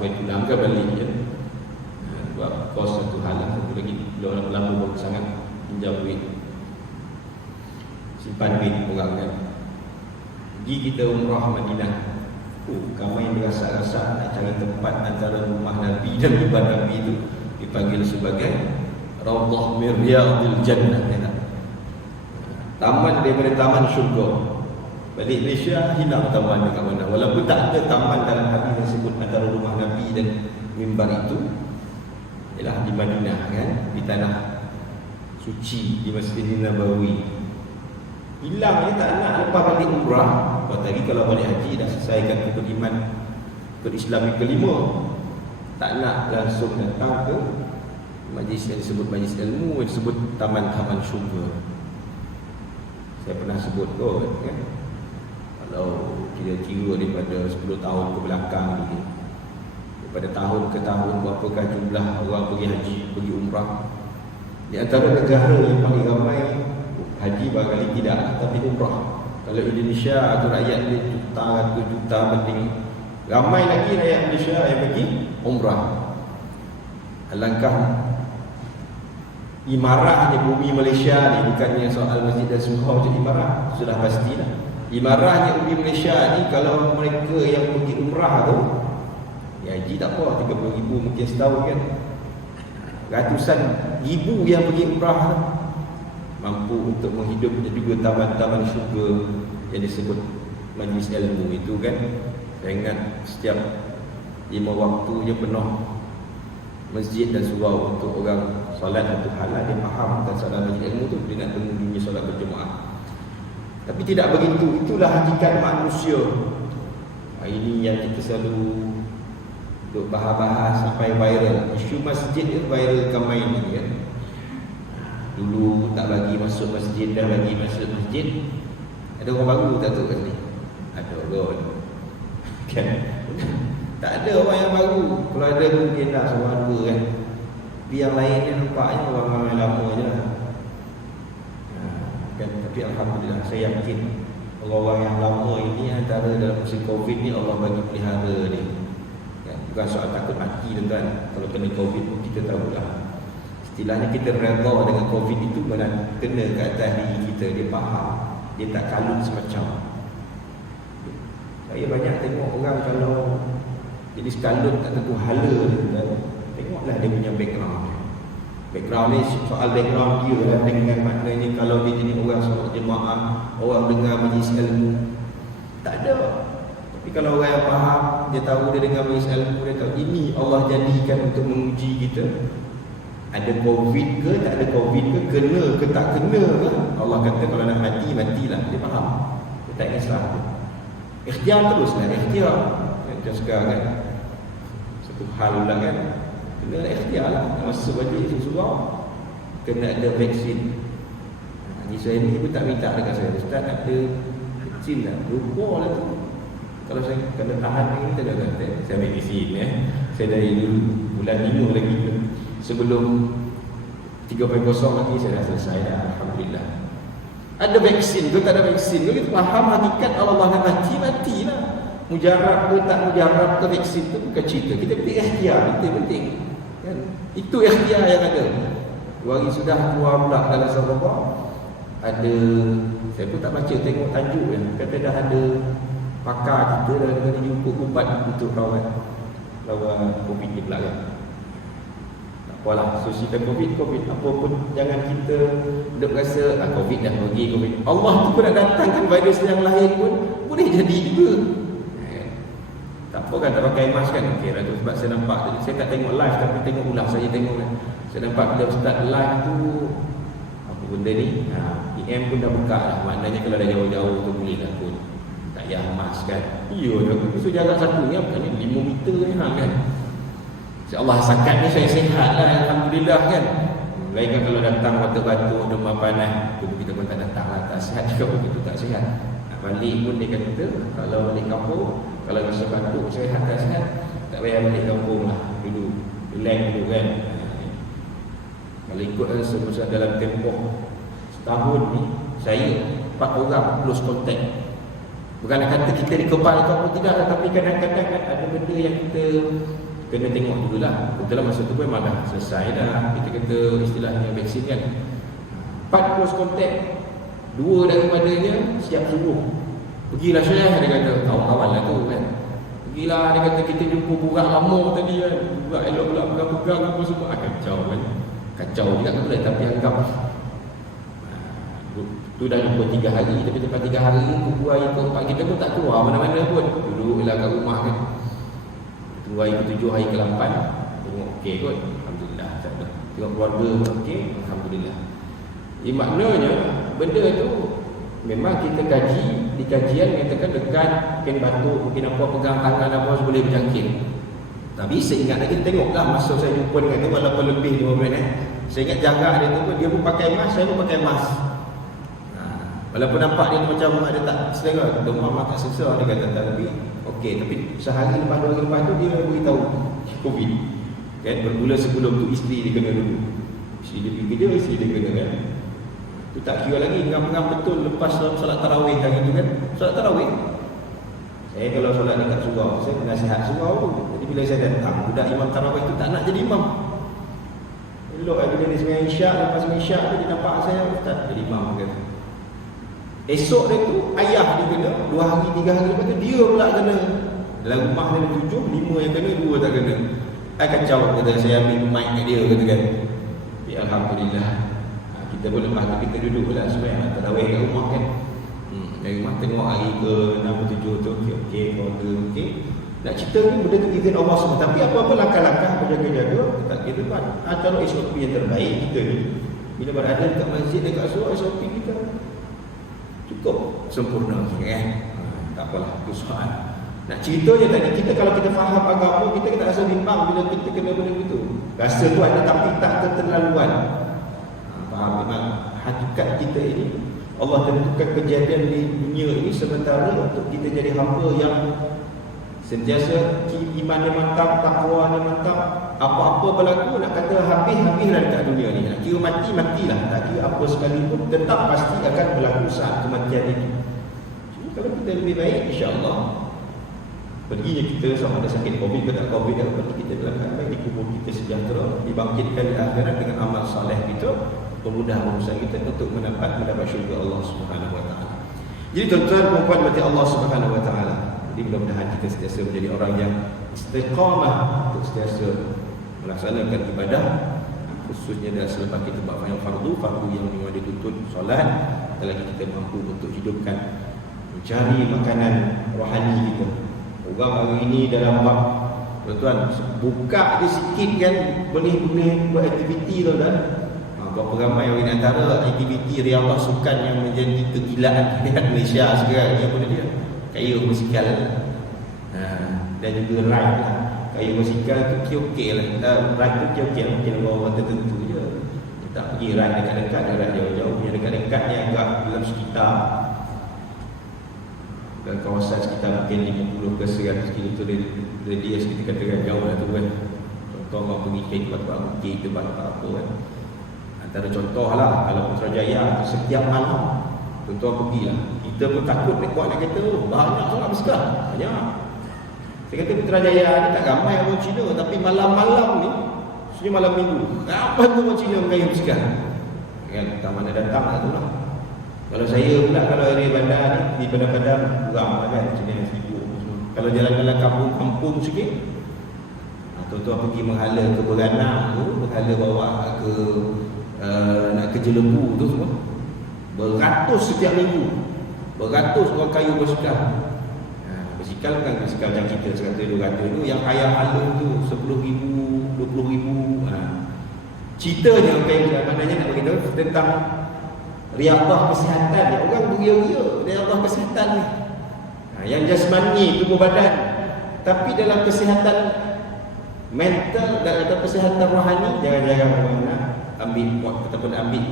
Baitullah kan balik je. Buat kos satu hal lah. Satu lagi belum lama sangat pinjam duit, simpan duit orang kan. Pergi kita umrah Madinah, kami berasa-rasa nak cari tempat antara rumah Nabi dan mimbar Nabi itu dipanggil sebagai Raudhah min Riyadil Jannah, taman daripada taman syurga. Balik Malaysia hilang taman dekat mana. Walaupun tak ada taman dalam hadis yang sebut antara rumah Nabi dan mimbar itu, ialah di Madinah kan, di tanah suci, di Masjid Nabawi. Hilang ni tak nak lepas balik umrah. Lepas tadi kalau balik haji dah selesaikan rukun iman Islam yang kelima, tak nak langsung datang ke majlis yang disebut majlis ilmu, yang disebut taman-taman syurga. Saya pernah sebut kot kan, kalau kira-kira daripada 10 tahun ke belakang ni, daripada tahun ke tahun berapakah jumlah orang pergi haji, pergi umrah. Di antara negara yang paling ramai haji barangkali tidak, tapi umrah. Kalau Indonesia atau rakyat dia juta ratus juta penting, ramai lagi rakyat Malaysia yang pergi umrah. Alangkah imarahnya bumi Malaysia ni, bukannya soal Masjid dan Surau je imarah, sudah pastilah. Imarahnya bumi Malaysia ni, kalau mereka yang pergi umrah tu, ya haji tak apa, 30,000 mungkin setahun kan, ratusan ribu yang pergi umrah mampu untuk menghidup juga taman-taman syurga yang disebut majlis ilmu itu kan. Saya ingat setiap 5 waktu je penuh masjid dan surau untuk orang solat satu halal. Dia faham tentang solat majlis ilmu tu dengan temu solat berjemaah. Tapi tidak begitu, itulah hakikat manusia. Ini yang kita selalu duk bahas-bahas sampai viral. Isu masjid dia viral kamai ni kan. Dulu tak bagi masuk masjid, dah bagi masuk masjid. Ada orang baru tak tahu kat sini? Ada orang kan? Tak ada orang yang baru. Kalau ada mungkin tak seorang dua kan. Tapi yang lainnya nampaknya orang-orang lama je lah kan. Tapi Alhamdulillah, saya yakin orang-orang yang lama ini antara dalam musim Covid ni Allah bagi pelihara dia kan? Bukan soal takut mati tuan-tuan. Kalau kena Covid pun kita tahulah, istilahnya kita redha dengan Covid itu kena ke atas diri kita. Dia faham, dia tak kalut semacam. Saya banyak tengok orang kalau jadi kalut tak tentu hala dia, tengoklah dia punya background. Background ni soal background dia lah, dengan maknanya kalau dia jadi orang solat jemaah, orang dengar majlis ilmu, tak ada. Tapi kalau orang yang faham, dia tahu dia dengar majlis ilmu, dia tahu ini Allah jadikan untuk menguji kita. Ada Covid ke, tak ada Covid ke, kena ke tak kena ke. Allah kata kalau nak mati, matilah. Dia faham, dia tak kisah. Ikhtiar teruslah, ikhtiar. Macam sekarang kan, satu hal pula kan, kena ikhtiar lah. Masa wajib surau, kena ada vaksin. Haji saya ni pun tak minta dekat saya, Ustaz ada vaksin lah. Lupa lah tu. Kalau saya kena tahan ni, kita dah kata saya ambil vaksin Saya dari dulu bulan 5 lagi, sebelum 3.0 lagi saya dah selesai dah, Alhamdulillah. Ada vaksin tu, tak ada vaksin tu, kita faham hakikat Allah nak mati, matilah. Mujarab ke tak mujarab ke vaksin tu bukan cerita. Kita penting ikhtiar, itu penting kan? Itu ikhtiar yang ada. 2 hari sudah keluar pula dalam Sarawak, ada, saya pun tak baca, tengok tajuk kan, kata dah ada pakar kita dah kena jumpa ubat untuk lawan Covid ni pula kan. Tak apalah, sosial Covid apa pun, jangan kita duk rasa Covid dah pergi, Covid Allah tu pun nak datangkan virus yang lain pun boleh jadi juga. Tak apa kan tak pakai mask kan. Okey lah tu sebab saya nampak tadi, saya tak tengok live tapi tengok ulang saja tengok kan. Saya nampak bila start live tu apa benda ni, PM pun dah buka lah. Maknanya kalau dah jauh-jauh tu boleh lah pun tak payah mask kan. Ya dah, so jarak satu ni apa ni 5 meter ni kan. InsyaAllah sakat ni saya sihat lah, Alhamdulillah kan. Lain kan kalau datang batuk-batuk, demam panas, kita pun tak datang lah, tak sihat juga begitu, tak sihat. Nak balik pun dia kata, kalau balik kampung, kalau rasa batuk, sihat tak sihat, tak payah balik kampung lah, dulu relax dulu kan. Kalau ikut semasa dalam tempoh setahun ni, saya 4 orang close contact. Bukan nak kata kita dikepal ke apa tidak, tapi kadang-kadang ada benda yang kita kena tengok dululah. Betul masa tu pun memang dah selesai dah, kita kata istilahnya vaksin kan. 4 close contact, 2 daripadanya siap suruh. Pergilah Syekh, dia kata, kawan-kawan lah tu kan. Pergilah, dia kata kita jumpa burak lama tadi kan. Burak elok pula pegang-pegang apa semua. Kacau kan. Kacau juga kan, tapi anggap tu dah jumpa 3 hari, tapi lepas 3 hari tunggu hari ke-4 kita pun tak keluar mana-mana pun. Duduklah kat rumah kan. Tunggu hari ke-7, hari ke-8, tengok okey kot. Alhamdulillah, tak ada. Tengok keluarga okey, alhamdulillah. Maknanya benda tu memang kita kaji, di kajian katakan dekat mungkin batuk, mungkin apa pegang tangan apa boleh berjangkit. Tapi saya ingat lagi, tengoklah masa saya jumpa dengan dia walaupun lebih 5 minit saya ingat jaga dia tu pun, dia pun pakai mask, saya pun pakai mask. Walaupun nampak dia macam ada tak selera, demam tak selesa, dia kata tak, tapi okey, tapi sehari lepas 2 hari lepas tu dia beritahu COVID kan. Bermula sebelum tu isteri dia kena dulu, isteri dia pergi kerja, isteri dia kena kan. Tu tak kira lagi, ngam-ngam betul lepas solat tarawih hari tu kan. Solat tarawih, saya kalau solat dekat surau, saya nasihat surau tu. Jadi bila saya datang, budak imam tarawih tu tak nak jadi imam. Elok bila dia sembahyang isyak, lepas sembahyang isyak tu dia nampak saya, ustaz jadi imam kata. Esok dia tu ayah dia kena, 2 hari 3 hari lepas tu dia pula kena. Dalam rumah dia 7, 5 yang kena, 2 tak kena. Kacau, kata saya ambil mic kat dia kata kan. Ya alhamdulillah. Kita pun lepas tu kita duduk pula sembahyang tarawih kat rumah kan. Dari rumah tengok hari ke-6 ke-7 tu okey, keluarga okey. Nak cerita ni benda tu izin Allah semua. Tapi apa-apa langkah-langkah berjaga-jaga, kita buat cara SOP yang terbaik kita ni. Bila berada dekat masjid, dekat surau, SOP kita cukup sempurna kan. Tak apalah, itu soal. Nak ceritanya tadi, kita kalau kita faham agama, kita rasa bimbang bila kita kena benda itu. Rasa tu ada tapi tak keterlaluan. Faham memang hakikat kita ini Allah tentukan kejadian di dunia ini sementara untuk kita jadi hamba yang sentiasa imannya mantap, takwanya mantap. Apa-apa berlaku nak kata habis-habislah dekat dunia ni. Nak kira mati, matilah. Tak kira apa sekalipun, tetap pasti akan berlaku saat kematian itu. Jadi kalau kita lebih baik, insya-Allah perginya kita sama ada sakit COVID ke tak COVID, apa kita dalam keadaan baik, dikubur kita sejahtera, dibangkitkan di akhirat dengan amal soleh kita, pemudah urusan kita untuk mendapat syurga Allah Subhanahu wa taala. Jadi tuan-tuan dan puan mati Allah Subhanahu wa taala. Jadi mudah-mudahan kita sentiasa menjadi orang yang istiqamah untuk sentiasa melaksanakan ibadah, khususnya dalam selepas kita buat yang fardu yang memang dituntut solat, lagi kita mampu untuk hidupkan, mencari makanan rohani kita. Orang hari ini dalam bab tuan-tuan buka dia sikit kan, boleh buat aktiviti tu kan. Berapa ramai orang antara aktiviti riyadhah sukan yang menjadi kegilaan rakyat Malaysia sekarang ni, apa dia? Kayu musikal. Dan juga ride lah. Kayu musikal tu okey lah. Ride tu okey lah, mungkin orang tertentu je. Tak pergi ride dekat-dekat, dia ride jauh-jauh. Yang dekat-dekat ni agak dalam sekitar dan kawasan sekitar mungkin 50 ke 100 km radius kita katakan jauh lah tu kan. Contoh orang pergi ke tempat bukit, tempat apa kan. Antara contoh lah, kalau Putrajaya setiap malam tuan-tuan pergilah. Kita pun takut nak buat nak kata banyak solat bersekah, banyak. Saya kata Putrajaya ni tak ramai orang Cina, tapi malam-malam ni, sebenarnya malam minggu, ramai orang Cina mengayu bersekah kan, tak mana datang lah tu lah. Kalau saya pula, kalau area bandar ni, di Padang-Padang kurang lah kan, Cina yang sibuk. Kalau jalan-jalan kampung-kampung sikit, tuan-tuan pergi menghala ke Beranang tu, menghala bawa ke nak kerja lembu tu semua, beratus setiap minggu, beratus orang kayu bersikal. Bersikal bukan bersikal macam kita 100-200 tu, yang ayah halus tu 10,000, 20,000. Ceritanya kayu maknanya nak beritahu tentang riyadhah kesihatan ni. Orang beria-ria riyadhah kesihatan ni, yang jasmani tubuh badan, tapi dalam kesihatan mental dan atau kesihatan rohani jangan-jangan orang nak ambil buat ataupun ambil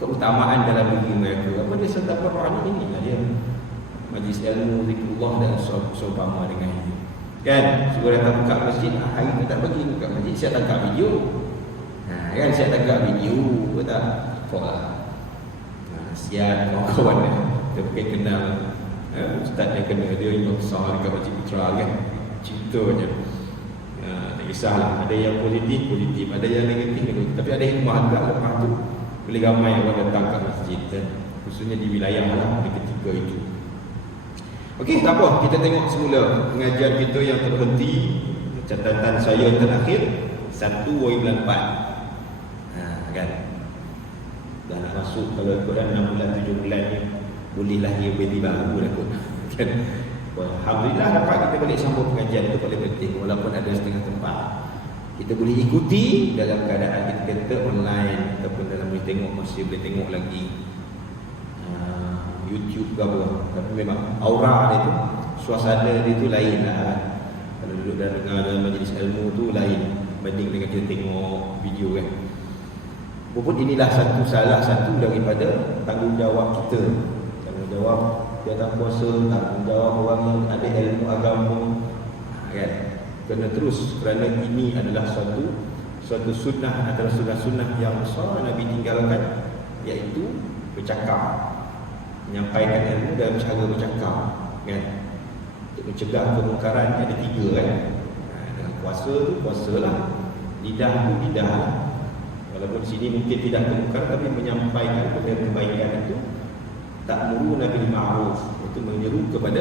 keutamaan dalam diri mereka. Apa dia serta rohani ini lah dia. Majlis ilmu, zikrullah dan seumpama dengan ini. Kan, suruh datang buka masjid, hari tu tak pergi buka masjid, saya tangkap video. Kan saya tangkap video, tak apa. Sian kawan-kawan dia pakai kenal ustaz yang kena dia yang besar dekat Masjid Putra kan. Ceritanya. Kisahlah, ada yang positif, ada yang negatif, negatif. Tapi ada hikmah juga lepas tu boleh ramai orang datang ke masjid kan? Khususnya di wilayah lah di ketika itu. Okey, tak apa, kita tengok semula pengajian kita yang terhenti. Catatan saya terakhir 1 bulan 4. Kan? Dah nak masuk kalau ikutkan 6 bulan 7 bulan ni boleh lahir baby baru dah kot. Kan? Alhamdulillah dapat kita balik sambung pengajian tu paling penting walaupun ada setengah tempat. Kita boleh ikuti dalam keadaan kita kata online ataupun dalam boleh tengok, masih boleh tengok lagi YouTube ke apa. Tapi memang aura dia tu, suasana dia tu lain lah. Kalau duduk dalam majlis ilmu tu lain banding dengan kita tengok video kan. Walaupun inilah salah satu daripada tanggungjawab kita. Tanggungjawab dia tak puasa, tanggungjawab orang yang ada ilmu agama kan. Kena terus kerana ini adalah suatu sunnah antara sunnah-sunnah yang besar Nabi tinggalkan, iaitu bercakap, menyampaikan ilmu dalam cara bercakap kan. Untuk mencegah kemungkaran ada 3 kan. Dengan puasa tu puasalah, lidah tu lidah lah. Walaupun sini mungkin tidak kemungkaran tapi menyampaikan kebaikan itu ta'muruna bil ma'ruf, itu menyeru kepada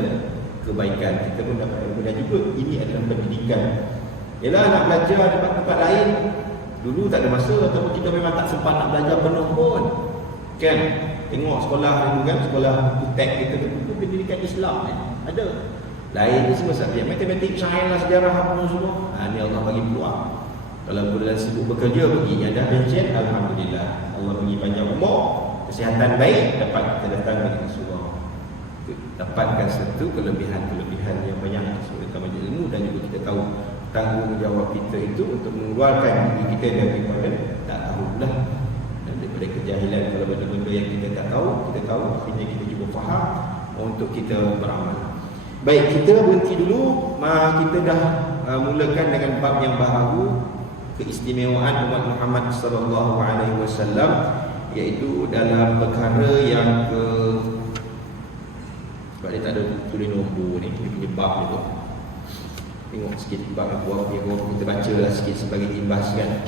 kebaikan. Kita pun dapat ilmu dan juga ini adalah pendidikan. Yalah nak belajar di tempat lain dulu tak ada masa ataupun kita memang tak sempat nak belajar penuh pun. Kan? Tengok sekolah dulu kan, sekolah UTEK kita tu pendidikan Islam kan. Ada. Lain ni semua subjek matematik, sains lah, sejarah apa semua. Ni Allah bagi peluang. Kalau boleh sibuk bekerja pergi ada pension, alhamdulillah. Allah bagi panjang umur, kesihatan baik, dapat kita datang dengan Rasulullah. Dapatkan satu kelebihan-kelebihan yang banyak sebagai tamat ilmu dan juga kita tahu tanggungjawab kita itu untuk mengeluarkan diri kita daripada tak tahulah dan daripada kejahilan. Kalau benda-benda yang kita tak tahu, kita tahu, akhirnya kita juga faham untuk kita beramal. Baik, kita berhenti dulu. Kita dah mulakan dengan bab yang baru, keistimewaan umat Muhammad sallallahu alaihi wasallam, iaitu dalam perkara yang sebab dia tak ada tulis nombor ni, dia punya bab ni tu. Tengok sikit bab yang buat kita baca lah sikit sebagai imbas kan.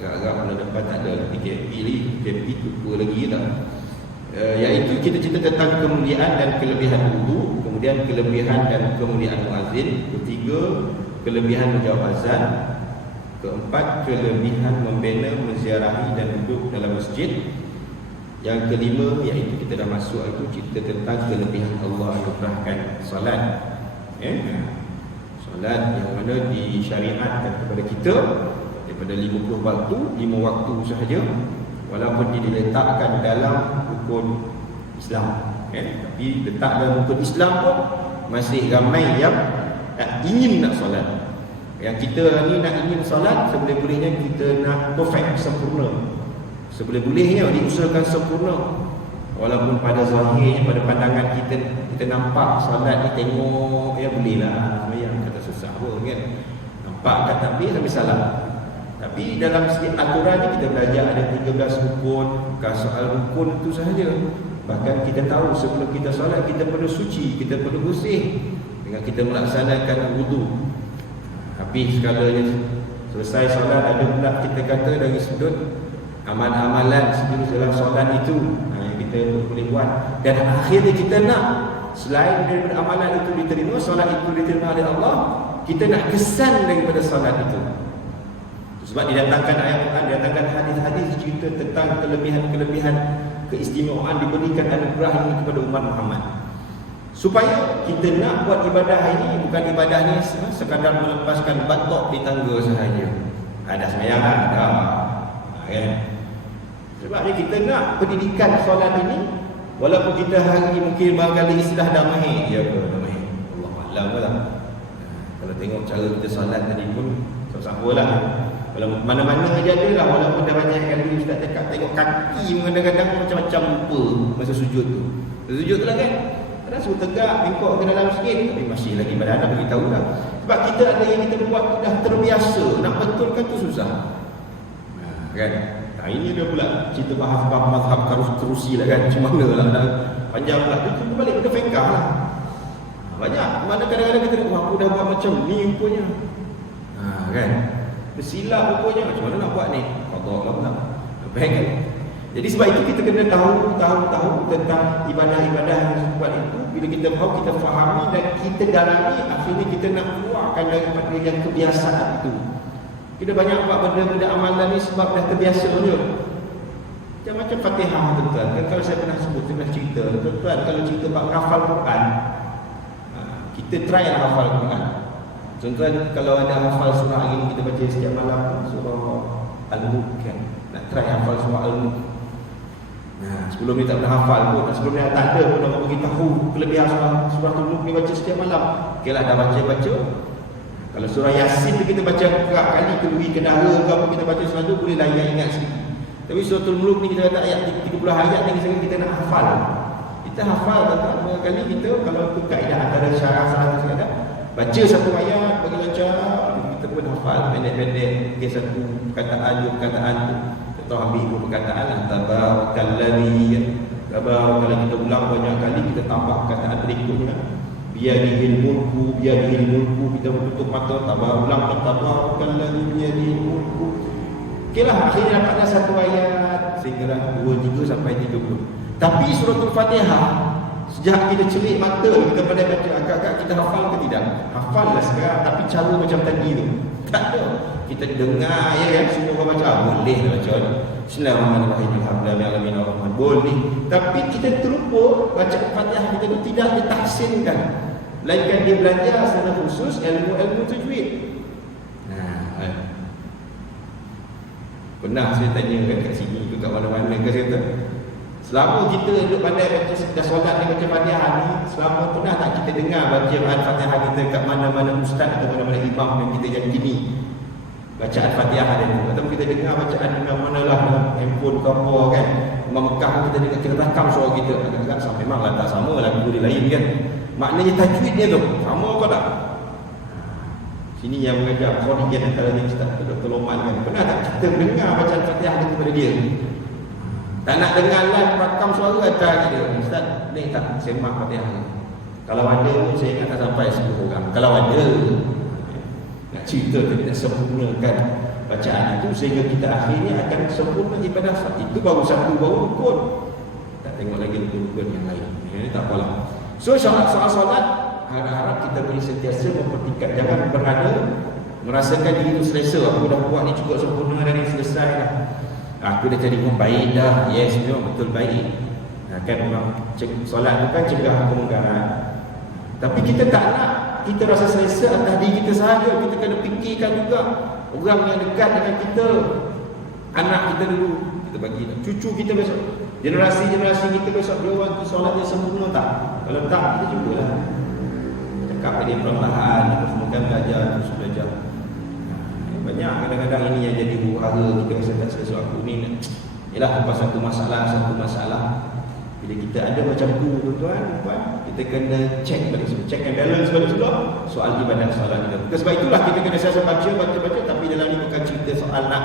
Agak-agak bulan depan tak ada PKP ni, PKP tu lagi tak. Iaitu kita cerita tentang kemuliaan dan kelebihan wudu, kemudian kelebihan dan kemuliaan muazzin, ketiga kelebihan menjawab azan, keempat kelebihan membina, menziarahi dan duduk dalam masjid, yang kelima iaitu kita dah masuk itu cerita tentang kelebihan Allah anugerahkan solat. Solat yang mana disyariatkan kepada kita daripada 50 waktu, 5 waktu sahaja, walaupun dia diletakkan dalam rukun Islam tapi letak dalam rukun Islam pun masih ramai yang ingin nak solat. Yang kita ni nak ingin solat, seboleh-bolehnya kita nak perfect, sempurna. Seboleh-bolehnya diusahakan sempurna. Walaupun pada zahirnya, pada pandangan kita nampak solat ni tengok bolehlah sembahyang, kata susah pun kan. Nampak kat takbir sampai salam. Tapi dalam segi aturan ni kita belajar ada 13 rukun, bukan soal rukun itu sahaja. Bahkan kita tahu sebelum kita solat kita perlu suci, kita perlu bersih dengan kita melaksanakan wudu. Habis segalanya selesai solat, ada pula kita kata dari sudut amal-amalan sendiri dalam solat itu yang kita boleh buat. Dan akhirnya kita nak selain daripada amalan itu diterima, solat itu diterima oleh Allah, kita nak kesan daripada solat itu. Sebab didatangkan ayat Quran, didatangkan hadis-hadis cerita tentang kelebihan-kelebihan, keistimewaan diberikan anugerah ini kepada umat Muhammad. Supaya kita nak buat ibadah ini, bukan ibadah ni sekadar melepaskan batok di tangga sahaja. Ada sembahyang ada. Kan? Sebabnya kita nak pendidikan solat ini, walaupun kita hari mungkin barangkali istilah dah mahir, ya ke dah mahir. Allahuakbar lah. Kalau tengok cara kita solat tadi pun sama-samalah. Kalau mana-mana aja ada lah, walaupun dah banyak kali ustaz cakap tengok kaki kadang-kadang macam-macam lupa masa sujud tu. Sujud tu lah kan. Kadang suruh tegak, bengkok ke dalam sikit, tapi masih lagi badan bagi tahu lah. Sebab kita ada yang kita buat tu dah terbiasa, nak betulkan tu susah. Kan? Ini dia pula cerita bahas mazhab kerusi lah kan. Macam mana lah dah panjang pula tu balik pada fiqh lah. Banyak mana kadang-kadang kita aku dah buat macam ni rupanya. kan. Bersilap rupanya, macam mana nak buat ni? Qada lah pula. Baik kan? Jadi sebab itu kita kena tahu tentang ibadah-ibadah yang buat itu. Bila kita tahu, kita fahami dan kita dalami, akhirnya kita nak keluarkan daripada yang kebiasaan itu. Kita banyak buat benda-benda amalan ni sebab dah terbiasa je. Macam Fatihah tuan-tuan. Kan kalau saya pernah sebut, saya pernah cerita, tuan-tuan kalau cerita bab hafal Quran, kita try lah hafal Quran. Tuan-tuan kalau ada hafal surah ini kita baca setiap malam, surah Al-Mulk kan. Nak try hafal surah Al-Mulk. Sebelum ni tak pernah hafal pun, sebelum ni tak ada pun nak bagi tahu kelebihan surah Al-Mulk ni baca setiap malam. Okeylah, dah baca. Kalau surah Yasin tu kita baca kerap kali, kelui kenara ke apa kita baca selalu, boleh lah ingat sikit. Tapi surah Al-Mulk ni kita kata ayat 30 ayat ni kita nak hafal. Kita hafal tuan-tuan, berapa kali kita kalau tu kaedah antara syarah salah sekadar baca satu ayat bagi baca, kita pun hafal pendek-pendek ke satu perkataan tu. Kita ambil dua perkataan lah, tabarakalladzi, kalau kita ulang banyak kali kita tambah perkataan berikutnya, biyadihil mulku, kita tutup mata, tabarakalladzi biyadihil mulku. Okeylah, akhirnya dapatlah satu ayat sehinggalah 2, 3 sampai 30. Tapi suratul Fatihah, sejak kita celik mata kita pada baca, agak-agak kita hafal ke tidak? Hafal lah sekarang, tapi cara macam tadi tu tak ada. Kita dengar ya kan, semua orang baca, boleh lah baca Bismillahirrahmanirrahim, alhamdulillahirabbil alamin, boleh. Tapi kita terlupa baca Fatihah kita tu tidak ditahsinkan, melainkan dia belajar secara khusus ilmu tajwid. Pernah saya tanya kat sini tu, kat mana-mana ke saya kata, selama kita duduk pandai baca, dah solat ni baca Fatihah ni, selama pernah tak kita dengar bacaan Fatihah kita kat mana-mana ustaz atau mana-mana imam yang kita yakini bacaan Fatihah dia tu, atau kita dengar bacaan di mana-manalah dalam handphone ke apa kan, Imam Mekah kita dengar, kita rakam suara kita, agak-agak memanglah tak sama lagu dia lain kan, maknanya tajwidnya tu sama ke tak? Ini yang mengajar koordinat antara yang Ustaz Dr. Loman kan. Pernah tak kita dengar bacaan Fatihah daripada dia? Tak nak dengar live rakam suara atas dia. Ustaz, ni tak semak Fatihah ni. Kalau ada pun saya ingat tak sampai 10 orang. Kalau ada, nak cerita kita nak sempurnakan bacaan itu sehingga kita akhirnya akan sempurna ibadah saat itu. Baru satu, baru rukun. Tak tengok lagi rukun yang lain. Ini tak apalah. So soal-soalat, harap kita boleh sentiasa mempertingkat, jangan berada merasakan diri itu selesa, aku dah buat ni cukup sempurna dan ni selesai dah, aku dah jadi orang baik dah. Yes, memang betul baik kan, memang solat tu kan cegah kemungkaran. Tapi kita tak nak kita rasa selesa atas diri kita sahaja, kita kena fikirkan juga orang yang dekat dengan kita, anak kita dulu, kita bagi cucu kita besok, generasi kita besok, dia orang tu solat dia sempurna tak? Kalau tak, kita cubalah cakap dia perlahan, kita semua kan belajar, terus belajar. Banyak kadang-kadang ini yang jadi huru-hara, kita rasa tak selesa. Aku ni ialah lepas satu masalah, bila kita ada macam tu tuan-tuan, kita kena check balik semua, check and balance balik semua soal ibadah solat kita. Sebab itulah kita kena selalu baca, tapi dalam ni bukan cerita soal nak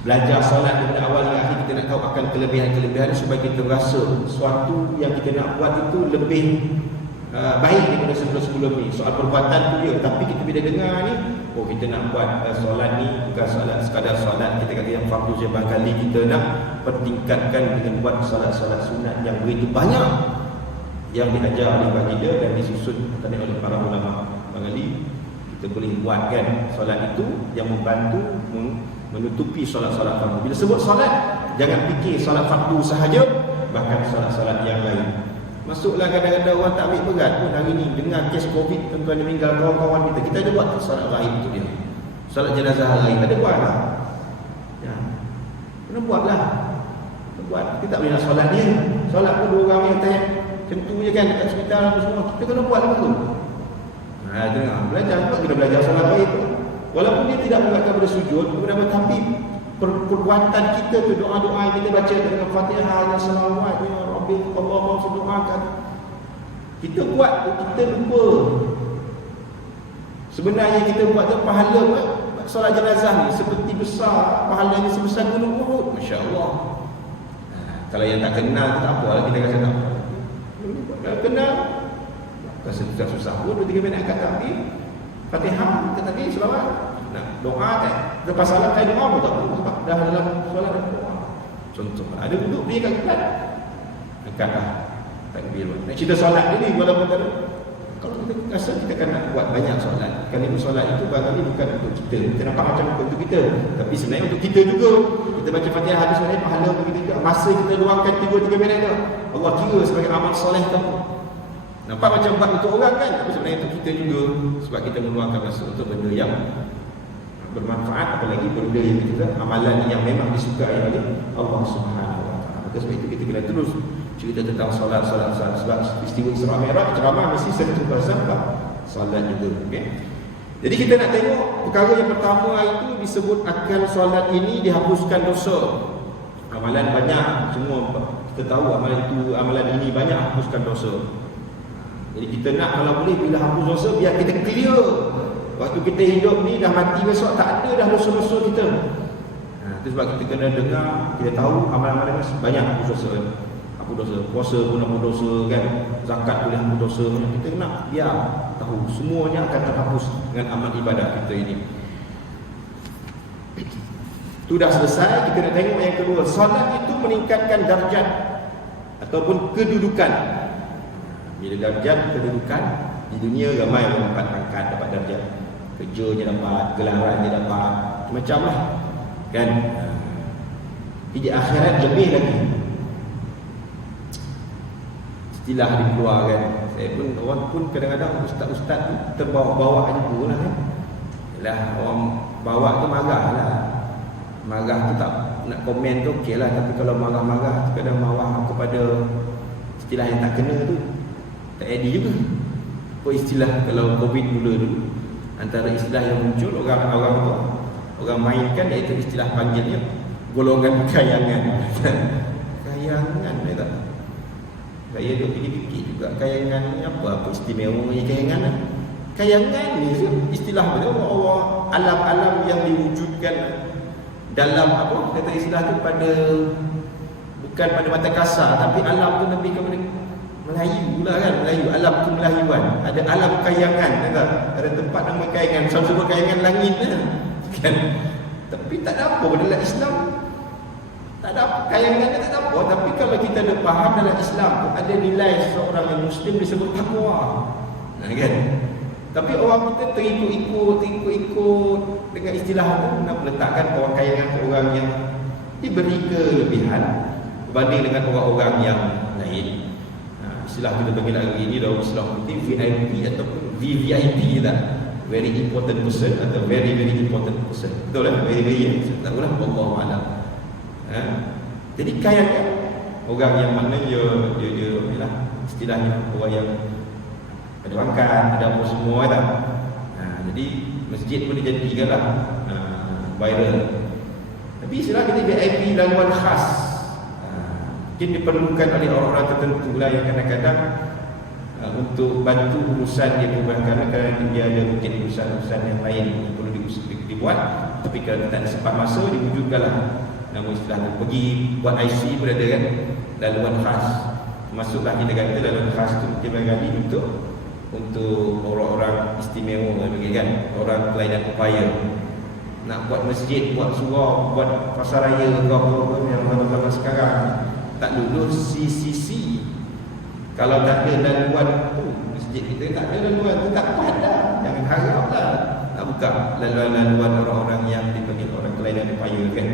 belajar solat daripada awal hingga akhir, kita nak tahu akan kelebihan-kelebihan supaya kita rasa sesuatu yang kita nak buat itu lebih baik daripada sebelum-sebelum ni. Soal perbuatan tu dia, tapi kita bila dengar ni, oh kita nak buat solat ni bukan solat sekadar solat kita kata yang fardu je, kali kita nak pertingkatkan dengan buat solat-solat sunat yang begitu banyak yang diajar oleh baginda dan disusun oleh para ulama Bangali. Kita boleh buatkan solat itu yang membantu menutupi solat-solat fardu. Bila sebut solat, jangan fikir solat fardu sahaja, bahkan solat-solat yang lain. Masuklah kadang-kadang orang tak ambil berat pun hari ni dengan kes Covid, tuan-tuan yang meninggal kawan-kawan kita ada buat solat gaib tu dia, solat jenazah gaib ada buat lah ya, kena buat lah, kita tak boleh nak solat dia, solat pun 2 orang yang tanya macam tu je kan dekat hospital semua, kita kena buat lah betul. Dengar, belajar juga kena belajar solat gaib tu, walaupun dia tidak mengatakan pada sujud tapi perbuatan kita tu, doa-doa yang kita baca dengan Fatihah yang selawat ya Rabbi Allah mahu doakan, kita buat kita lupa sebenarnya kita buat tu pahala solat jenazah ni seperti besar, pahalanya sebesar gunung Uhud, masya-Allah. Kalau yang tak kenal tu tak apa lah, kita rasa tak apa. Kalau kenal rasa susah pun 2-3 minit angkat takbir Fatihah, kita tadi selawat nak doa kan, lepas salam tak doa pun tak perlu sebab dah dalam solat ada doa. Contoh, ada duduk dia kat kiblat, angkatlah takbir. Nak cerita solat dia ni walaupun tak ada. Kalau kita rasa kita akan nak buat banyak solat, kan itu solat itu barangkali bukan untuk kita. Kita nampak macam untuk kita, tapi sebenarnya untuk kita juga. Kita baca Fatihah hadis sebenarnya pahala untuk kita juga. Masa kita luangkan 2-3 minit tu, Allah kira sebagai amal soleh kamu. Nampak macam buat untuk orang kan, tapi sebenarnya untuk kita juga, sebab kita meluangkan masa untuk benda yang bermanfaat, apalagi benda yang kita amalan yang memang disukai oleh Allah Subhanahu Wa Taala. Maka sebab itu kita kena terus cerita tentang solat. Sebab istiwa Isra Mi'raj ceramah mesti sentuh pasal solat juga. Okey. Jadi kita nak tengok perkara yang pertama itu disebut akan solat ini dihapuskan dosa. Amalan banyak, semua kita tahu amalan ini banyak hapuskan dosa. Jadi kita nak kalau boleh bila hapus dosa biar kita clear. Waktu kita hidup ni dah mati besok tak ada dah dosa-dosa kita. Itu sebab kita kena dengar, kita tahu amalan-amalan banyak hapus dosa. Hapus dosa, puasa pun hapus dosa kan, zakat boleh hapus dosa. Kita nak biar tahu semuanya akan terhapus dengan amal ibadah kita ini. Itu dah selesai, kita nak tengok yang kedua. Solat itu meningkatkan darjat ataupun kedudukan. Bila darjat, kedudukan di dunia ramai orang dapat pangkat, dapat darjat. Kerjanya dapat, gelarannya dapat, macam lah kan. Di akhirat lebih lagi. Istilah dikeluarkan. Saya pun, orang pun kadang-kadang ustaz-ustaz tu terbawa-bawa juga lah kan. Yalah, orang bawa tu marah lah. Marah tu tak nak komen tu okey lah, tapi kalau marah-marah tu kadang marah kepada istilah yang tak kena tu tak edit juga. Apa istilah kalau Covid mula dulu, antara istilah yang muncul orang mainkan iaitu istilah panggilnya golongan kayangan. Kayangan ni tak. Saya duk fikir-fikir juga kayangan ni apa istimewanya kayangan lah. Kayangan ni istilah betul Allah alam-alam yang diwujudkan dalam apa kata istilah tu bukan pada mata kasar, tapi alam tu lebih kepada Melayu lah kan, Melayu, alam tu Melayuan. Ada alam kayangan kan? Ada tempat nama kayangan, sama sebut kayangan langit kan. Tapi tak ada apa dalam Islam. Tak ada apa, kayangan tak ada apa. Tapi kalau kita ada faham dalam Islam tu ada nilai seorang yang Muslim disebut takwa. Kan? Tapi orang kita terikut-ikut dengan istilah tu nak meletakkan orang kayangan ke orang yang diberi kelebihan berbanding dengan orang-orang yang lain. Istilah kita panggil lagi ini dalam Islam itu VIP ataupun VVIP lah, very important person atau very important person. Betul lah, very saya tak tahu lah, Allah Alam. Jadi kayangan orang yang mana dia lah istilahnya orang yang ada pangkat, ada apa semua tak. Jadi masjid pun dijadikan lah viral. Tapi istilah kita VIP laluan khas. Mungkin diperlukan oleh orang-orang tertentu lah yang kadang-kadang untuk bantu urusan dia bukan kerana dia ada mungkin urusan-urusan yang lain yang perlu dibuat. Tapi kalau tak ada sempat masa, diwujudkanlah nama istilah tu. Pergi buat IC pun ada kan, laluan khas. Masuklah kita kata laluan khas tu mungkin barangkali untuk orang-orang istimewa kan, orang kelainan upaya nak buat masjid, buat surau, buat pasar raya ke apa yang zaman sekarang tak lulus CCC. Kalau tak ada laluan masjid kita tak ada laluan tu tak ada. Jangan haraplah nak buka laluan-laluan orang-orang yang dipanggil orang kelainan upaya kan.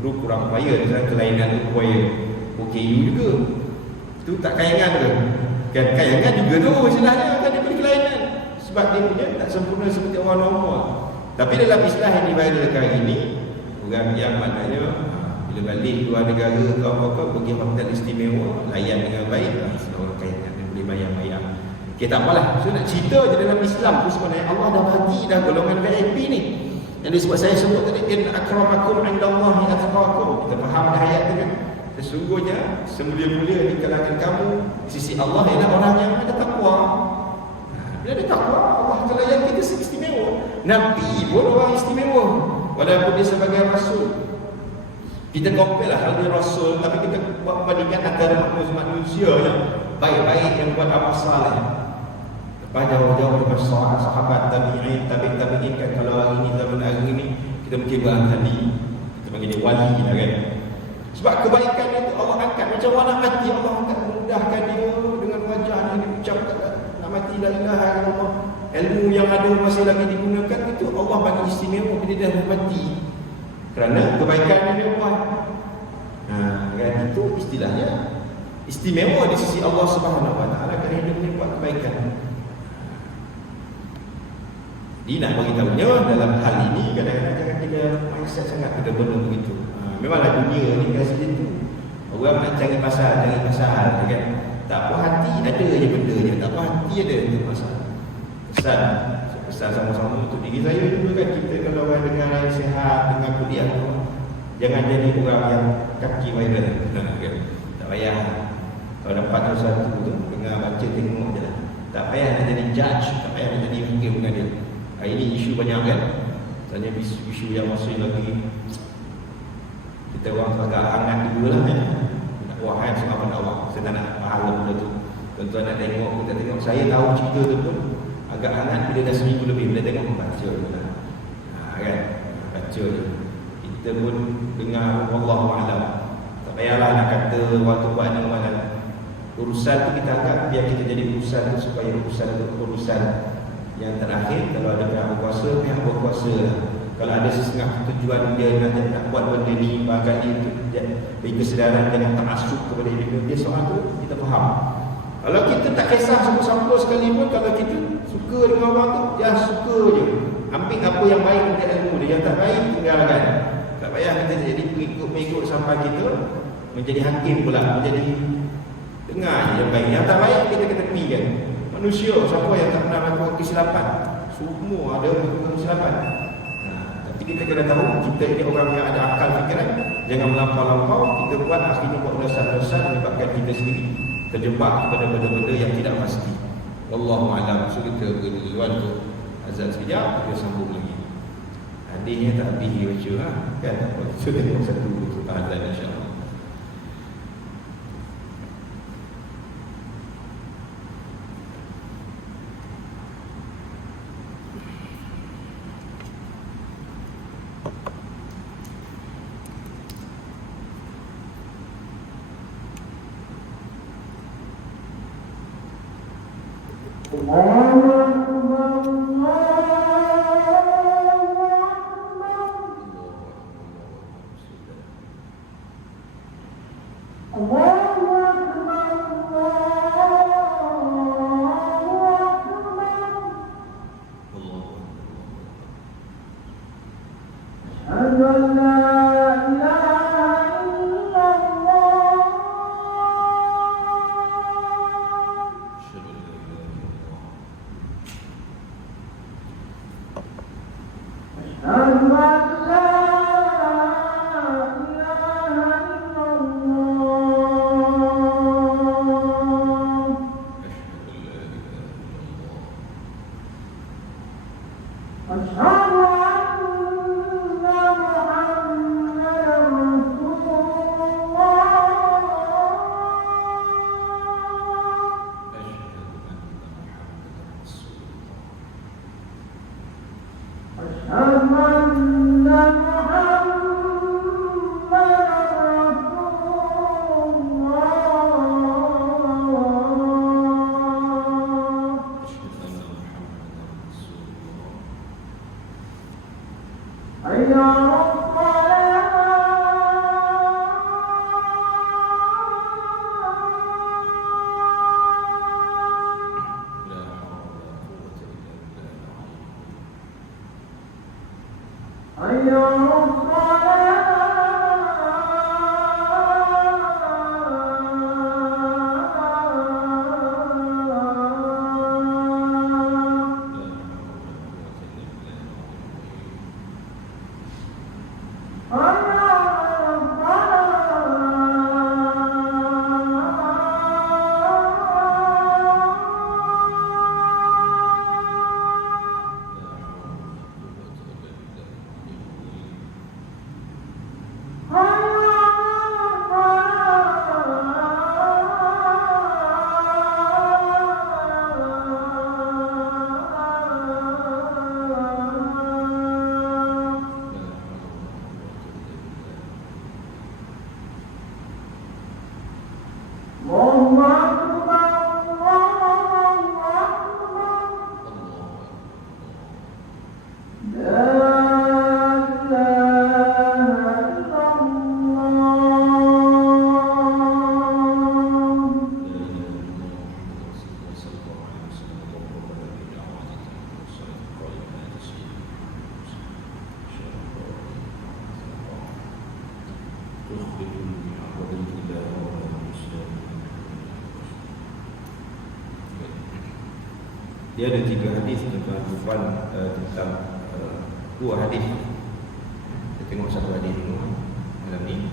Dulu kurang upaya, sekarang kelainan upaya. OKU juga. Itu tak kayangan ke? Kan kayangan juga tu istilahnya kan dia punya kelainan. Sebab dia punya tak sempurna seperti orang normal. Tapi dalam istilah yang dibayar hari ini, orang yang maknanya bila balik luar negara ke apa-apa pergi hotel istimewa, layan dengan baik, istilah orang kayangan dia boleh bayar-bayar. Okay, tak apalah. So nak cerita je dalam Islam tu sebenarnya Allah dah bagi dah golongan VIP ni. Yang disebut saya sebut tadi, in akramakum indallahi atqakum. Kita faham dah ayat tu kan. Sesungguhnya semulia-mulia di kalangan kamu di sisi Allah ialah orang yang ada takwa. Bila ada takwa, Allah Taala yang kita istimewa. Nabi pun orang istimewa walaupun dia sebagai rasul. Kita compare lah kalau dia rasul, tapi kita buat perbandingan antara manusia yang baik-baik yang buat amal saleh. Lepas jauh-jauh daripada sahabat tabi'in kan, kalau hari ini zaman hari ini kita mungkin berhenti, kita panggil dia wali lah kan. Sebab kebaikan itu Allah angkat. Macam orang nak mati, Allah angkat, mudahkan dia dengan wajah dia ucapkan nak mati la ilaha illallah. Ilmu yang ada masih lagi digunakan, itu Allah bagi istimewa bila dia dah mati, kerana kebaikan yang dia buat. Kan, itu istilahnya istimewa di sisi Allah Subhanahu Wa Taala kerana dia buat kebaikan. Dia nak beritahunya dalam hal ini kadang-kadang jangan kita mindset sangat pada benda begitu. Memanglah dunia ni kasi itu. Orang nak cari pasal kan. Tak apa hati ada je benda je. Tak apa hati ada tu pasal. Pesan sama-sama untuk diri saya juga kan. Kita kalau orang dengar yang sihat, dengar kuliah tu, jangan jadi orang yang kaki viral kan. Tak payah. Kalau dapat satu tu, dengar baca tengok je lah. Tak payah nak jadi judge, tak payah nak jadi fikir dengan dia. Ini isu banyak kan. Tanya isu yang masih lagi kita orang agak hangat juga lah kan. Dakwah kan, soal pendakwah. Saya tak nak pahala benda tu. Tuan-tuan nak tengok, kita tengok. Saya tahu cerita tu pun agak hangat bila dah seminggu lebih. Bila tengok, baca je lah kan. Baca je. Kita pun dengar Wallahu'alam. Tak payahlah nak kata waktu buat ni mana. Urusan tu kita anggap biar kita jadi urusan tu, supaya urusan yang terakhir. Kalau ada pihak berkuasa lah. Kalau ada sesetengah tujuan dia nak buat benda ni, barangkali bagi kesedaran jangan terasuk kepada hidup dia, soal tu kita faham. Kalau kita tak kisah siapa-siapa sekalipun, kalau kita suka dengan orang tu, dia suka je, ambil apa yang baik untuk ilmu dia, yang tak baik tinggalkan. Tak payah kita jadi pengikut sampai kita menjadi hakim pula, menjadi dengar je yang baik. Yang tak baik kita ketepikan. Manusia, siapa yang tak pernah melakukan kesilapan? Semua ada melakukan kesilapan. Tapi kita kena tahu, kita ini orang yang ada akal fikiran. Jangan melampau-lampau. Kita buat akhirnya buat dosa-dosa menyebabkan kita sendiri terjebak kepada benda-benda yang tidak pasti. Wallahu'alam. So kita berluan tu azan sekejap, kita sambung lagi. Hadisnya tak habis baca lah kan. So tengok satu azan insyaAllah. Allah Dia ada 3 hadis tuan-tuan tentang 2 hadis. Kita tengok satu hadis dulu malam ni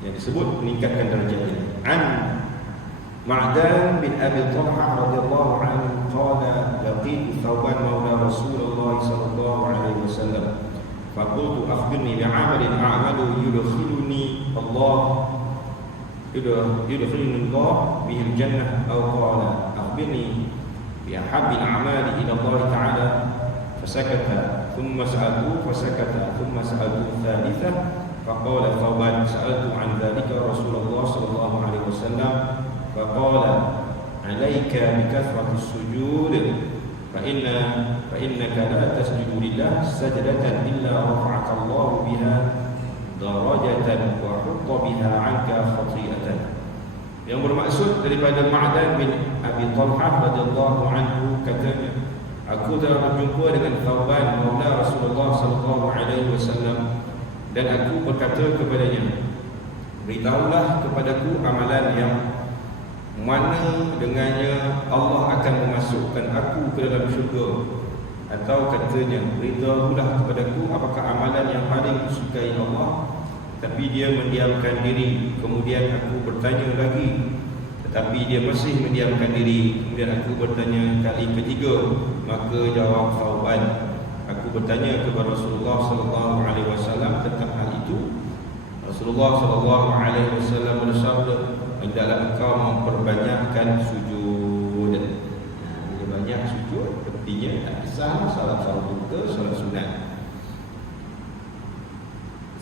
yang disebut meningkatkan darjat ini. An Ma'dan bin Abi Talha radhiyallahu anhu qala laqitu Thawban mawla Rasulullah sallallahu alaihi wasallam faqultu akhbirni bi'amalin a'malu yudkhiluni Allah bihi al-jannah aw qala akhbirni بأحب الأعمال إلى الله تعالى فسكت ثم سألته فسكت ثم سألته الثالثة فقال ثوبان سألت عن ذلك رسول الله صلى الله عليه وسلم فقال عليك بكثرة السجود فإنك لا تسجد لله سجدة إلا رفعك الله بها درجة وحط بها عنك خطيئة. Yang bermaksud daripada Ma'dan bin Abi Talha radhiyallahu anhu katanya, aku telah berjumpa dengan Thawban maula Rasulullah sallallahu alaihi wasallam dan aku berkata kepadanya, beritahulah kepadaku amalan yang mana dengannya Allah akan memasukkan aku ke dalam syurga. Atau katanya, beritahulah kepadaku apakah amalan yang paling disukai Allah. Tapi dia mendiamkan diri. Kemudian aku bertanya lagi, tetapi dia masih mendiamkan diri. Kemudian aku bertanya kali ketiga, maka jawab Thawban, aku bertanya kepada Rasulullah sallallahu alaihi wasallam tentang hal itu. Rasulullah sallallahu alaihi wasallam bersabda, hendaklah engkau memperbanyakkan sujud. Bila banyak sujud, artinya tak kisah salat fardu ke salat sunat.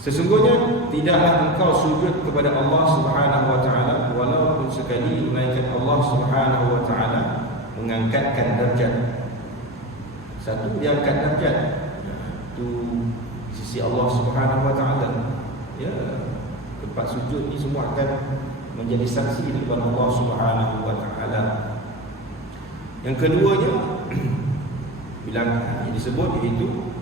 Sesungguhnya tidaklah engkau sujud kepada Allah Subhanahu wa taala walaupun sekali, melainkan Allah Subhanahu wa taala mengangkatkan darjat. Satu, dia angkat darjat. Itu sisi Allah Subhanahu wa taala. Ya, tempat sujud ni semua akan menjadi saksi di depan Allah Subhanahu wa taala. Yang keduanya bilang yang disebut iaitu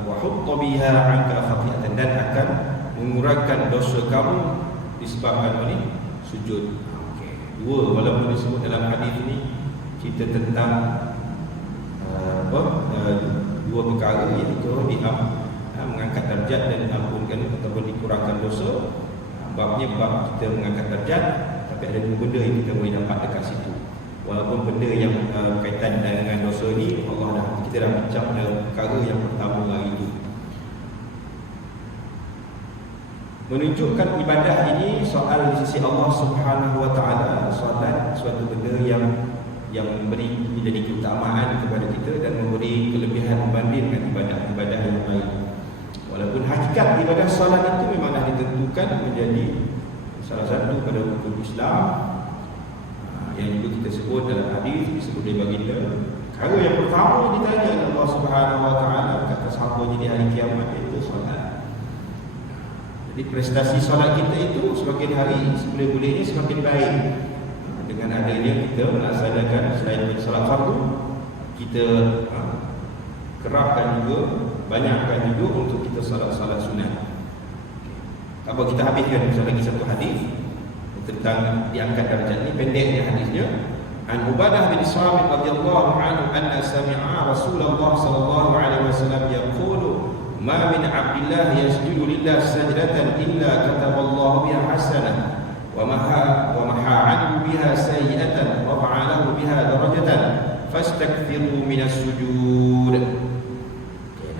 wa hutta biha 'anka khati'atan, dan akan mengurangkan dosa kamu disebabkan ini sujud. Okey. Dua, walaupun disebut dalam hadis ini cerita tentang dua perkara, iaitu mengangkat darjat dan diampunkan ataupun dikurangkan dosa. Babnya bab kita mengangkat darjat, tapi ada dua benda yang kita boleh dapat dekat situ. Walaupun benda yang berkaitan dengan dosa ni kita dah bincang dalam perkara yang pertama hari itu. Menunjukkan ibadah ini soal di sisi Allah Subhanahu wa taala, solat suatu benda yang memberi menjadi keutamaan kepada kita dan memberi kelebihan berbanding dengan ibadah-ibadah yang lain. Walaupun hakikat ibadah solat itu memanglah ditentukan menjadi salah satu pada rukun Islam, yang juga kita sebut dalam hadis, disebut oleh baginda. Perkara yang pertama ditanya oleh Allah Subhanahu wa taala kata sahabatnya di hari kiamat itu solat. Jadi prestasi solat kita itu semakin hari boleh-bolehnya semakin baik. Dengan adanya kita melaksanakan selain solat fardu, kita kerapkan juga, banyakkan juga untuk kita solat-solat sunat. Apa kita habiskan lagi satu hadis tentang diangkat darjat ini, pendeknya hadisnya. An Ubadah bin Samit radhiyallahu anhu anna sami'a Rasulullah sallallahu alaihi wasallam yaqulu ma min 'abdillah yasjudu lillah sajdatan illa kataballahu biha hasanah wa maha 'anhu biha sayyi'atan wa fa'alahu biha darajatan fastakfiru minas sujud.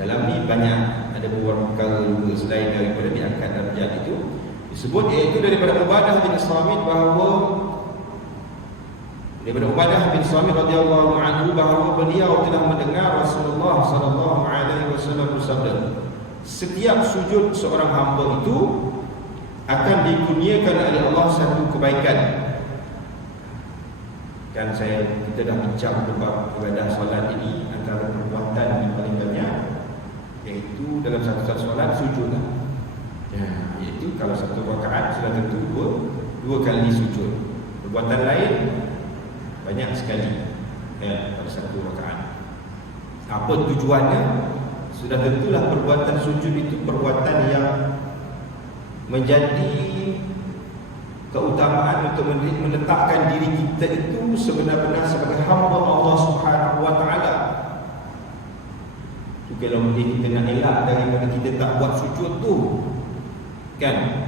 Dalam ni banyak ada beberapa perkara juga selain daripada diangkat darjat itu. Disebut iaitu daripada Ubadah bin Samit radhiyallahu anhu bahawa beliau telah mendengar Rasulullah sallallahu alaihi wasallam bersabda, setiap sujud seorang hamba itu akan dikurniakan oleh Allah satu kebaikan Kan kita dah bincang tentang ibadah solat ini, antara perbuatan yang paling banyak iaitu dalam satu solat sujud lah. Ya, iaitu kalau satu rakaat sudah tentu dua kali sujud. Perbuatan lain banyak sekali pada satu rakaat. Apa tujuannya? Sudah tentulah perbuatan sujud itu perbuatan yang menjadi keutamaan untuk meletakkan diri kita itu sebenar-benar sebagai hamba Allah Subhanahu wa taala. Kalau kita nak elak daripada kita tak buat sujud tu, kan?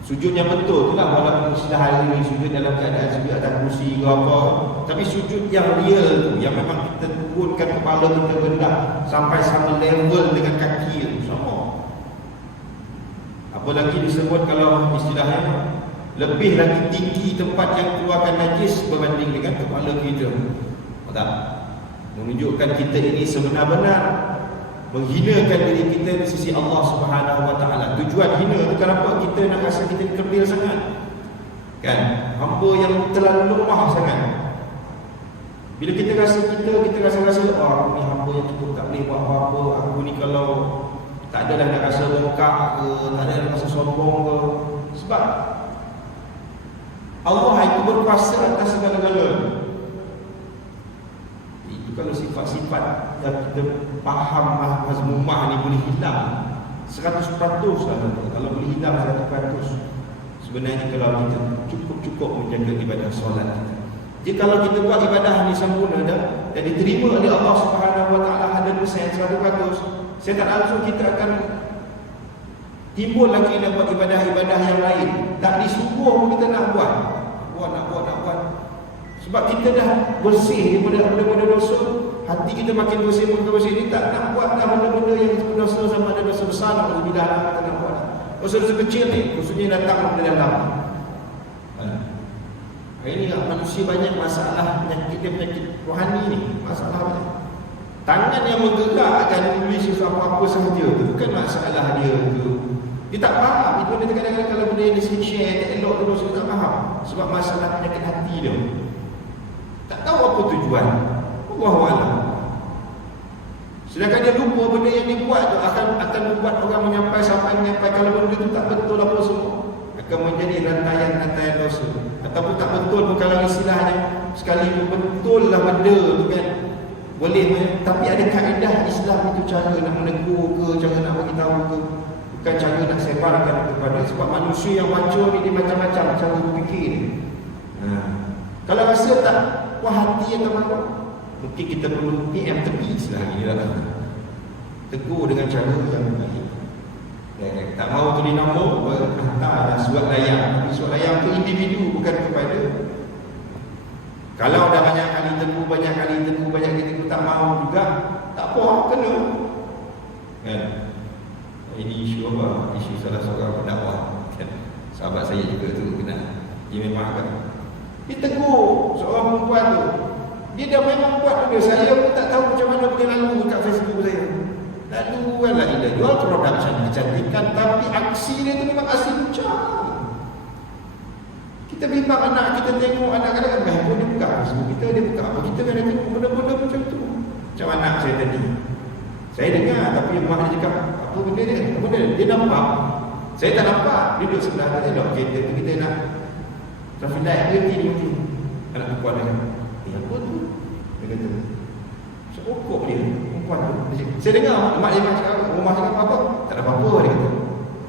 Sujud yang betul tu lah, walaupun istilah hari ni sujud dalam keadaan sujud atas kursi ke apa, tapi sujud yang real tu, yang memang kita turunkan kepala kita rendah sampai sama level dengan kaki tu, sama. Apalagi disebut kalau istilahnya lebih lagi tinggi tempat yang keluarkan najis berbanding dengan kepala kita. Tak? Menunjukkan kita ini sebenar-benar menghinakan diri kita di sisi Allah Subhanahu wa taala. Tujuan hina itu kenapa? Kita nak rasa kita kerdil sangat. Kan? Hamba yang terlalu lemah sangat. Bila kita rasa rasa aku ni hamba yang cukup tak boleh buat apa-apa. Aku ni kalau tak adalah nak rasa bongkak ke, tak ada nak rasa sombong ke. Sebab Allah itu berkuasa atas segala-galanya. Itu kalau sifat-sifat yang kita faham mazmumah ni boleh hilang 100% lah. Kalau boleh hilang 100%, sebenarnya kalau kita cukup menjaga ibadah solat kita. Jadi kalau kita buat ibadah ni sempurna dan diterima oleh Allah Subhanahu wa taala 100%, saya tak langsung kita akan timbul lagi nak buat ibadah-ibadah yang lain. Tak disuruh pun kita nak buat. Sebab kita dah bersih daripada dosa. Hati kita makin bersih ni, tak nak buat dah benda-benda yang disebut dosa, sama ada dosa besar atau bila kita nak buat. Dosa-dosa kecil ni khususnya datang daripada dalam. Hari ni manusia banyak masalah penyakit rohani ni, masalah banyak. Tangan yang menggerakkan tulis apa-apa sahaja tu bukan masalah dia tu. Dia tak faham. Itu dia kadang-kadang kalau benda yang dia share tak elok terus dia tak faham. Sebab masalah penyakit hati dia. Tak tahu apa tujuan. Wallahualam. Sedangkan dia lupa benda yang dia buat tu akan membuat orang sampai kalau benda tu tak betul apa semua, akan menjadi rantaian dosa. Ataupun tak betul pun kalau istilahnya sekalipun betul lah benda tu kan, boleh, tapi ada kaedah Islam itu, cara nak menegur ke, cara nak bagi tahu ke, bukan cara nak sebarkan kepada. Sebab manusia yang macam ni dia macam-macam cara berfikir ni. Kalau rasa tak puas hati atau apa, mungkin kita perlu PM tepi selagi lah. Tegur dengan cara yang baik. Tak mahu tulis nama, hantar surat layang. Tapi surat layang tu individu, bukan kepada. Kalau dah banyak kali tegur, tak mahu juga, tak apa, kena. Kan? Ini isu apa? Isu salah seorang pendakwah. Kan? Sahabat saya juga tu kena. Dia memang akan ditegur seorang perempuan tu. Dia dah memang buat benda. Saya pun tak tahu macam mana boleh lalu kat Facebook saya. Lalu lah dia jual produk kecantikan, tapi aksi dia tu memang aksi lucah. Kita bimbang anak kita, tengok anak kadang-kadang handphone dia buka Facebook kita, dia buka apa, kita kena tengok benda-benda macam tu. Macam anak saya tadi, saya dengar tapi mak dia cakap apa benda dia, dia nampak, saya tak nampak. Dia duduk sebelah kita, tengok kereta tu, kita nak traffic light berhenti. Anak perempuan dia kata, apa tu? Dia kata sokok dia perempuan tu. Saya dengar mak dia cakap, rumah cakap apa, tak ada apa-apa. Dia kata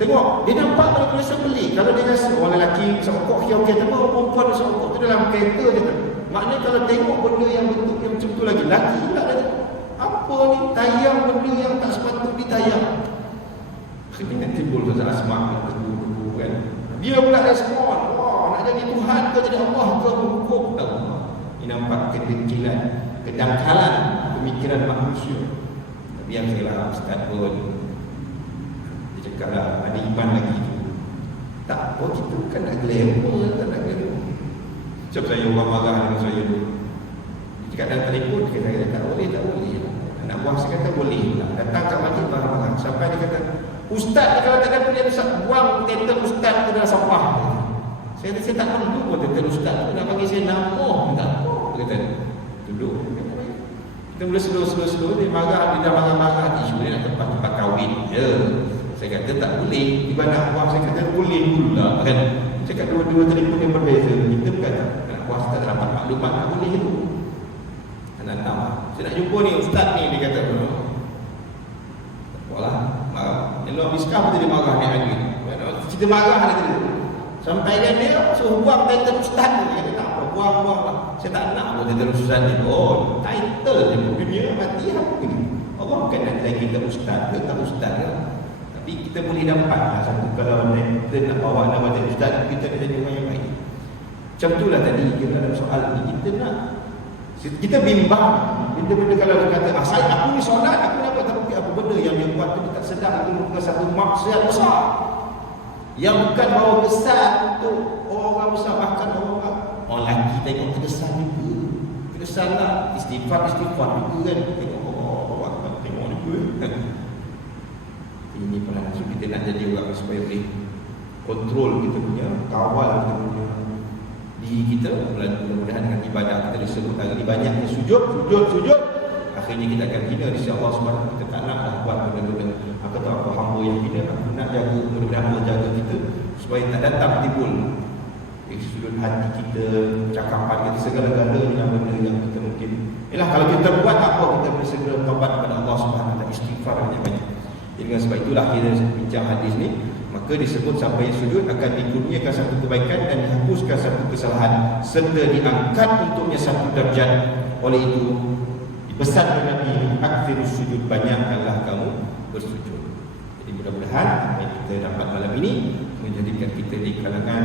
tengok, dia nampak pada tulisan beli. Kalau dia rasa orang lelaki sokok, okey, tapi orang perempuan dia sokok tu dalam kereta dia tu. Maknanya kalau tengok benda yang bentuk yang macam tu lagi, lelaki pula dia apa ni, tayang benda yang tak sepatut ditayang. Akhirnya timbul rasa asmak tegur kan. Dia pula respon, nak jadi Tuhan ke jadi Allah ke hukum Allah. Ini nampak kedengkilan, kedangkalan pemikiran manusia. Tapi yang saya Ustaz pun dia cakap lah, ada iman lagi tu. Tak apa, kita bukan nak glamour, tak nak glamour. Macam saya orang marah dengan saya tu, dia cakap dalam telefon, dia kata tak boleh. Anak buah saya kata boleh lah. Datang kat majlis marah-marah. Sampai dia kata, Ustaz ni kalau tak ada pilihan Ustaz, buang titel Ustaz tu dalam sampah. Saya tak perlu pun titel Ustaz tu, nak bagi saya nama, tak apa. dia kata. Duduk. Kita mula slow dia marah, dia dah marah-marah isu dia nak tempat kahwin je. Saya kata tak boleh. Tiba nak puas saya kata boleh pula kan. Cakap dua telefon yang berbeza. Kita bukan nak puas tak dapat maklumat tak boleh tu. Anak tahu. Saya nak jumpa ni ustaz ni dia kata tak apalah. Marah. Elok miskah pun dia marah ni lagi. Kita marah dia. Sampai dia suruh buang title ustaz tu. Dia kata tak apa, buang lah. Saya tak nak pun title ustaz ni. Oh, title dia pun dunia mati apa ni. Allah bukan nak nilai kita ustaz ke tak ustaz ke. Tapi kita boleh dapat lah satu kalau kita nak bawa nama title ustaz, kita nak jadi orang yang baik. Macam itulah tadi kita dalam soal ni. Kita bimbang. Benda-benda kalau dia kata, aku ni solat, aku dapat tapi apa benda yang dia buat tu tak sedar, itu merupakan satu maksiat besar. Yang bukan bawa kesan untuk orang besar, bahkan orang lelaki tengok terkesan juga. Terkesan lah, istighfar juga kan. Tengok orang tengok juga. Ini pernah maksud kita nak jadi orang supaya boleh kontrol kita punya, kawal kita punya diri kita. Mudah-mudahan dengan ibadah kita disebut hari ini banyaknya sujud. Akhirnya kita akan hina di sisi Allah SWT. Kita tak nak buat benda-benda aku tahu aku hamba yang hina. Aku nak jaga, mudah-mudahan Allah jaga kita supaya tak datang timbul sudut hati kita, cakapan kita, segala-galanya benda yang kita mungkin kalau kita buat apa, kita boleh segera taubat kepada Allah SWT, istighfar banyak-banyak. Jadi dengan sebab itulah kita bincang hadis ni, maka disebut sampai sujud akan dikurniakan satu kebaikan dan dihapuskan satu kesalahan serta diangkat untuknya satu darjat. Oleh itu dipesan oleh Nabi, aktsirus sujud, banyakkanlah kamu bersujud. Jadi mudah-mudahan apa yang kita dapat malam ini menjadikan kita di kalangan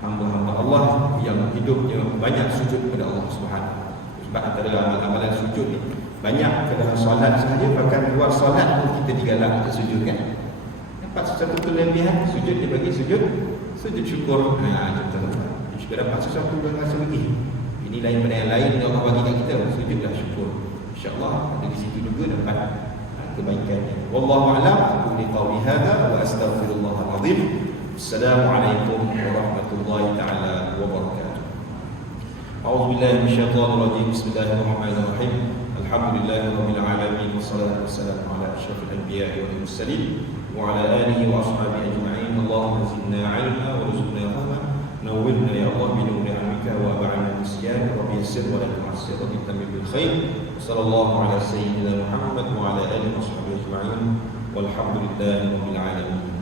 hamba-hamba Allah yang hidupnya banyak sujud kepada Allah Subhanahu. Sebab antara amalan sujud ni banyak dalam solat sahaja, bahkan luar solat pun kita digalak untuk sujud kan. Dapat sesuatu kelebihan sujud dia bagi sujud syukur. Contoh dia juga dapat sesuatu yang rasa lebih. Ini lain pada yang lain yang Allah bagi kat kita, sujudlah syukur. InsyaAllah ada di situ juga dapat kebaikannya. Wallahu a'lam. Aku li qawli hadza wa astaghfirullahal azim. Assalamualaikum warahmatullahi taala wabarakatuh. A'udzu billahi minasyaitonir rajim. Bismillahirrahmanirrahim. Alhamdulillahirabbil alamin wassalatu wassalamu ala asyrafil anbiya'i wal mursalin wa ala alihi wa ashabihi ajma'in. Allahumma zidna 'ilma warzuqna fahma. Nawwirna ya Allah bi nuri 'ilmika wa ba'na nisyan wa yassir wa la tu'assir wa tammim bil khair. Sallallahu ala sayyidina Muhammad wa ala alihi wa sahbihi ajma'in. Walhamdulillahirabbil alamin.